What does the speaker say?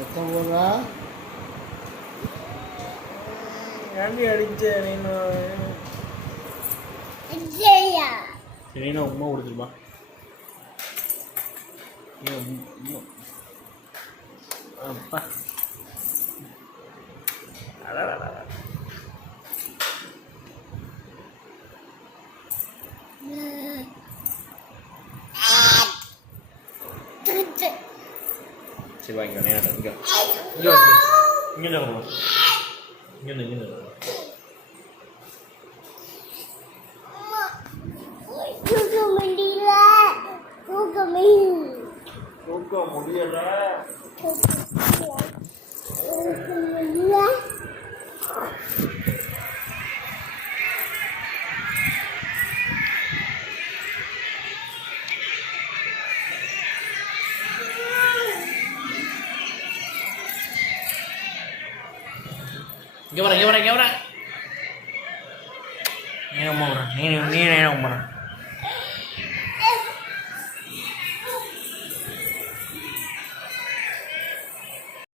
சத்தம் போடுறா. ஏன்டி அடிச்ச நீனு? நீனும் உமா கொடுத்துருப்பா. அப்பா சரி வாங்க நேரம் இங்கே இங்கே இங்கே இங்கே இங்கே தூக்க முடியல. இங்கே வரேன். நீ என்ன போகிறேன்?